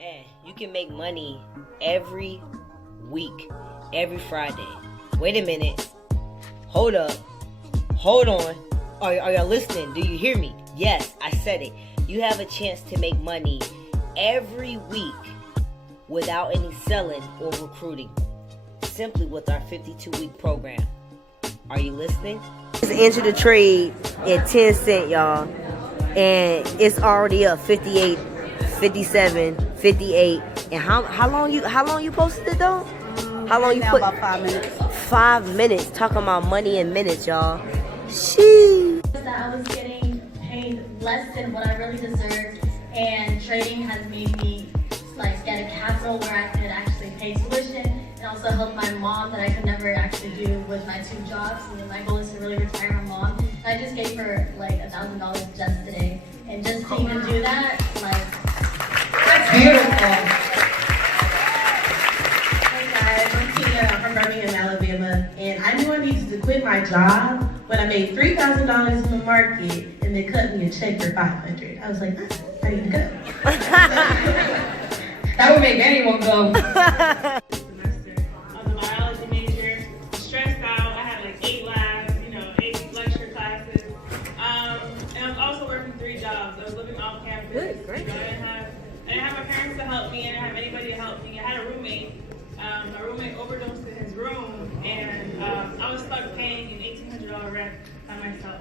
Man, you can make money every week, every Friday. Wait a minute. Hold up. Hold on. Are y'all listening? Do you hear me? Yes, I said it. You have a chance to make money every week without any selling or recruiting. Simply with our 52-week program. Are you listening? Just enter the trade at 10 cents, y'all. And it's already up 58, 57, 58. And how long you posted it though? How long you put? About 5 minutes. 5 minutes. Talking about money in minutes, y'all. Sheesh. That I was getting paid less than what I really deserved, and trading has made me get a capital where I could actually pay tuition and also help my mom that I could never actually do with my 2 jobs. And my goal is to really retire my mom. And I just gave her $1,000 just today, and just to even do that, That's beautiful. Hey guys, I'm Tia from Birmingham, Alabama, and I knew I needed to quit my job when I made $3,000 in the market and they cut me a check for $500. I was like, I need to go. That would make anyone go. Semester. I was a biology major, stressed out. I had 8 labs, 8 lecture classes. And I was also working 3 jobs. I was living off campus. Good, great. So I didn't have my parents to help me. I didn't have anybody to help me. I had a roommate. My roommate overdosed in his room, and I was stuck paying an $1,800 rent by myself.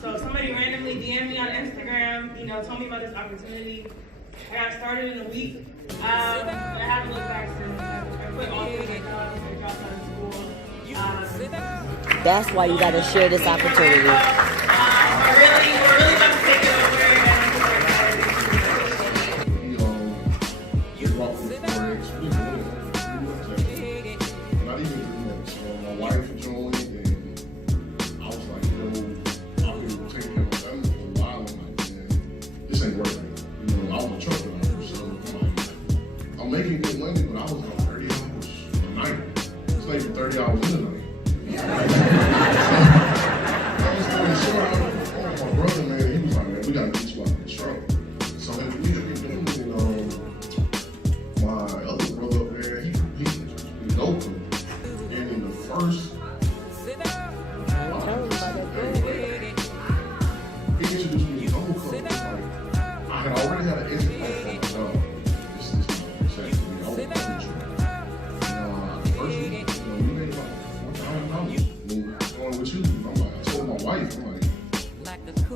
So somebody randomly DM'd me on Instagram, told me about this opportunity. I got started in a week. I haven't looked back since. I quit all 3 jobs. I dropped out of school. That's why you gotta share this opportunity. We're really about to take it over. Not even much. My wife joined, and I was like, I've been taking care of my family for a while. I'm like, man, this ain't working. I was a truck driver, so I'm making good money, but I was on 30 hours a night. It's not even 30 hours in the night. Long story short, my brother, man, he was like, man, we gotta get you out of the truck. So we had been doing, my other brother up there, he's open. And in the first, he introduced me to Double Cup. I had already had an exit plan for my job. This is exactly me. I was the first week, we made about $4,000. Going with you, I told my wife,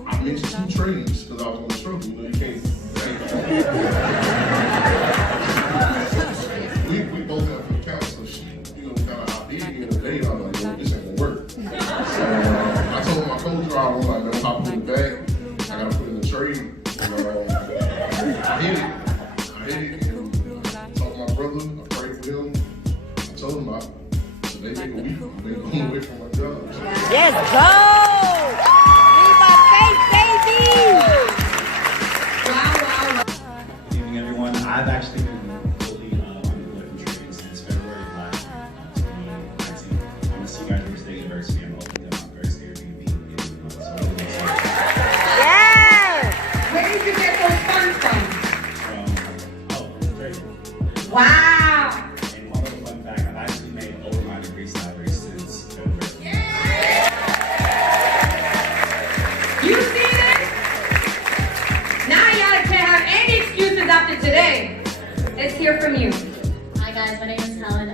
I mentioned 2 trades because I was on the struggle. You can't. We both have an account, so she, kind of outdid me in the day. I was like, this ain't gonna work. So I told my co-driver, I was like, man, hop in the back. I gotta put in the trade. I hit it, and I talked to my brother, I prayed for him, I told him so they make a week, they going away from my job. Let's go! Leave my face, baby! Good evening, everyone. I've actually been fully unemployed from trading since February of last year, 2019. I'm a senior at New York State University. I'm opening up my first Airbnb in months. So I'm really excited. Where did you get those funds from? Trading. Wow. And one little fun fact, I've actually made over my degree salary since February. You see this? Now y'all can't have any excuses after today. Let's hear from you. hi guys, my name is Helen.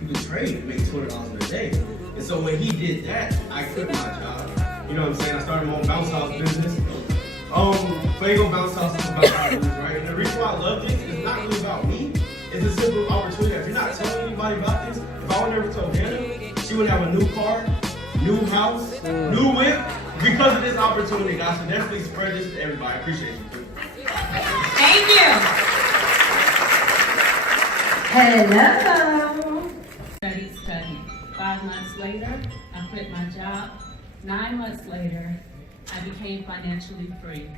You can trade and make $200 in a day. And so when he did that, I quit my job. You know what I'm saying? I started my own bounce house business. Fuego bounce house is about houses, right? And the reason why I love this is not really about me. It's a simple opportunity. If you're not telling anybody about this, if I would never told Hannah, she would have a new car, new house, new whip, because of this opportunity, guys. So definitely spread this to everybody. I appreciate you. Thank you. Hello. Study. 5 months later, I quit my job. 9 months later, I became financially free.